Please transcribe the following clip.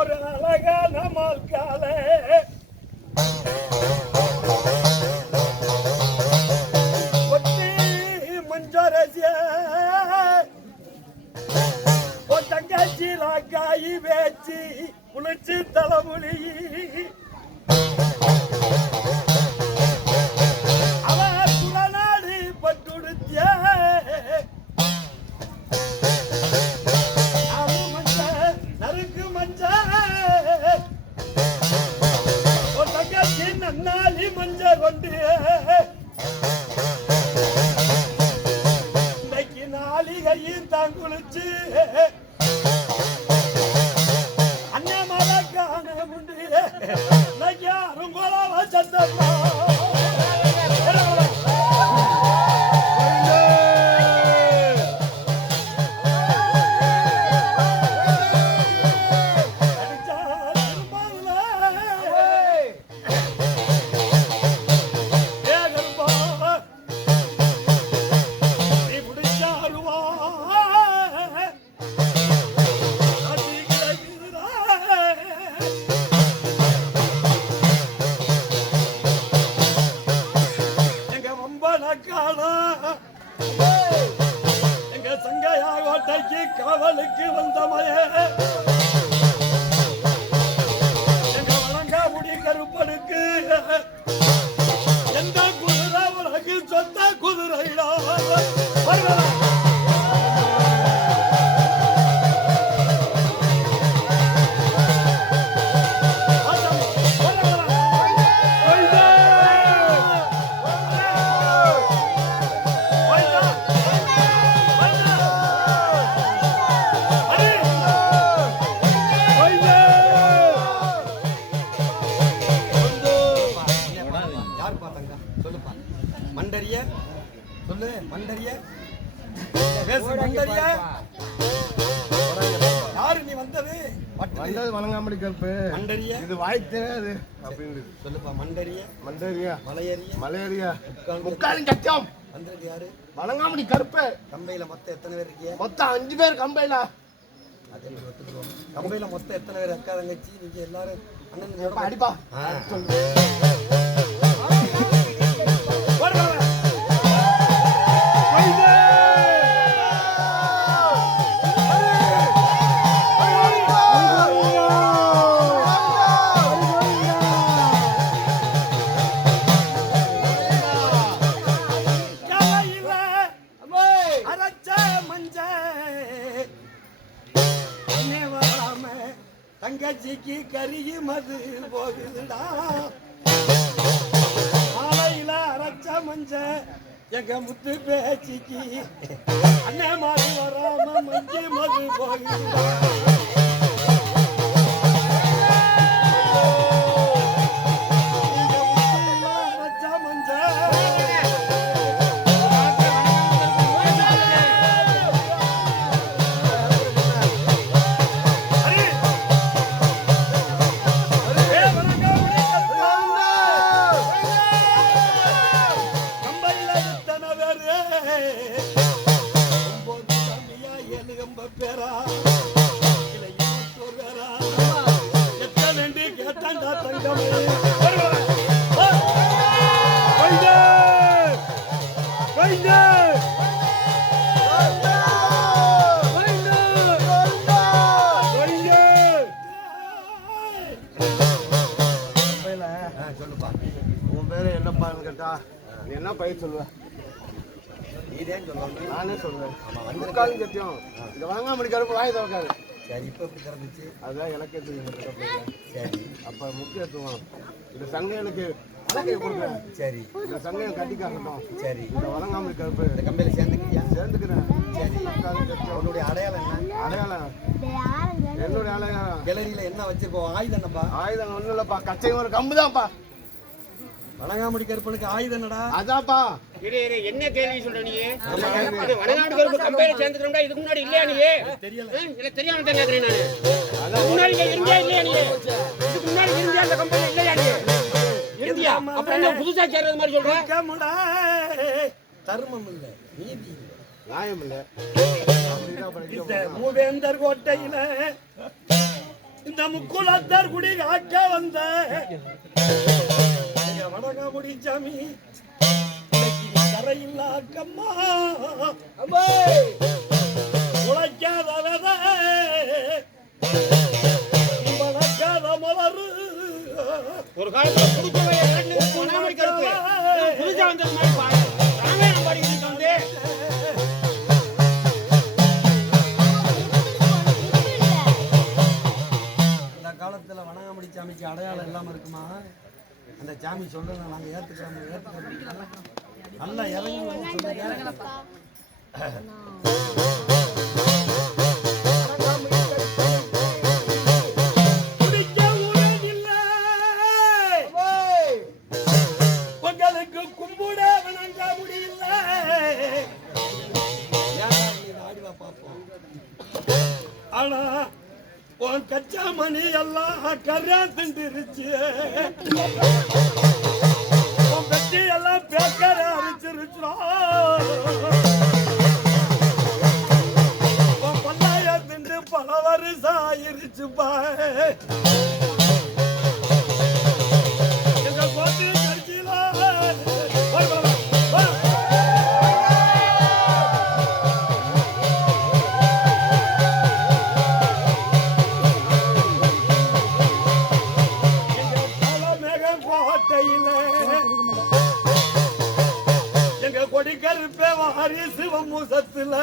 ஒரு அழகான மால்காலே ஒட்டி மஞ்சரசிய ஒரு தங்கச்சி ராக்காயி வேச்சி குளிச்சு தலைமுடி அவ குலநாடு பட்டுடுத்திய நறுக்கு மஞ்ச ஒரு தங்கச்சி நன்னாலி மஞ்ச கொண்டு இன்னைக்கு நாளிகையும் தான் குளிச்சு எங்க சங்கையா கோட்டைக்கு காவலுக்கு வந்தமையே எங்க வழங்காமுடி கருப்பனுக்கு எந்த குதிரை உனக்கு சொந்த குதிரைடா மண்டரிய சொல்லு மண்டரிய மண்டரிய யாரு நீ வந்தது வந்தது வணங்காமடி கருப்பு மண்டரிய இது வாய்க்கு தெரியாது அப்படின்னு சொல்லுப்பா மண்டரிய மண்டரியா மலையரிய மலையரியா முக்காலும் சத்தியம் வந்தது யாரு வணங்காமடி கருப்பு கம்பையில மொத்தம் எத்தனை பேர் இருக்கீங்க மொத்தம் 5 பேர் கம்பையில கம்பையில மொத்தம் எத்தனை பேர் அக்கா தங்கச்சி நீங்க எல்லாரும் அண்ணன் அடிப்பா சொல்லு தங்கச்சிக்கு கருகி மது போகுதுடா மாலையில அரைச்ச மஞ்ச எங்க முத்து பேச்சிக்கு அண்ணே மாதிரி வராம மஞ்சி மது போகுதுடா உன் பேரு என்னப்பான்னு கேட்டா நீ என்ன பயிர் சொல்லுவ நீதான் சொல்லணும் நானே சொல்லுவேன் முக்காலும் சத்தியம் இந்த வணங்காமடி கருப்பு வாய் திறக்காது சரி இப்போ எப்படி திறந்துச்சு அதுதான் எனக்கே தெரியும் சரி அப்ப முக்கியத்துவம் இந்த சங்கைகளுக்கு அழகை கொடுக்குறேன் சரி இந்த சங்கையை கட்டிக்காகட்டும் சரி இந்த வணங்காமடி கருப்பு இந்த கம்பெனியில் சேர்ந்துக்கிறியா சேர்ந்துக்கிறேன் சரி முக்காலும் சத்தியம் உன்னுடைய அடையாளம் என்ன அடையாளம் என்னுடைய அடையாளம் கிளறியில என்ன வச்சிருக்கோம் ஆயுதம் என்னப்பா ஆயுதம் ஒண்ணும் இல்லப்பா கச்சை ஒரு கம்பு தான்ப்பா வணங்காமுடி கருப்பனுக்கு ஆயுதம் என்னடா அதான்ப்பா என்ன கேள்வி சொல்ற நீ வடநாடு கருப்பு கம்பெனி சேர்ந்துக்கிறோம்டா இதுக்கு முன்னாடி இல்லையா நீ தெரியல எனக்கு தெரியாம தான் கேட்கறேன் நான் முன்னாடி இருந்தியா இல்லையா நீ இதுக்கு முன்னாடி இருந்தியா அந்த கம்பெனி இல்லையா நீ இருந்தியா அப்புறம் என்ன புதுசா சேர்றது மாதிரி சொல்ற தர்மம் இல்ல நீதி நியாயம் இல்ல மூவேந்தர் கோட்டையில இந்த முக்குளத்தார் குடி காக்க வந்த வடங்க முடிச்சாமி கரையில்லா கம்மா உழைக்காத வித வளர்க்காத மலரு ஒரு காலத்துல புதுக்கோவை புதுசா வந்தது மாதிரி ராமாயணம் பாடிக்கிட்டு வந்து அந்த காலத்துல வனகாமடி சாமிக்கு அடையாளம் இல்லாம இருக்குமா? அந்த சாமி சொல்றத நாங்க ஏத்துக்கிறோம். நல்லா இறங்கி வந்து சொல்லுங்க. உங்களுக்கு கும்பிட வணங்க முடியல. ஆனா உன் கச்சா மணி எல்லாம் கரையா திண்டுருச்சு. உன் கட்சி எல்லாம் பேக்கர அரிச்சிருச்சா. உன் பல்லாய திண்டு பல வருஷம் ஆயிருச்சுப்பா. எங்க கோட்டி கட்சியில எங்க கொடி கருப்பே வாரி சிவமுசத்துல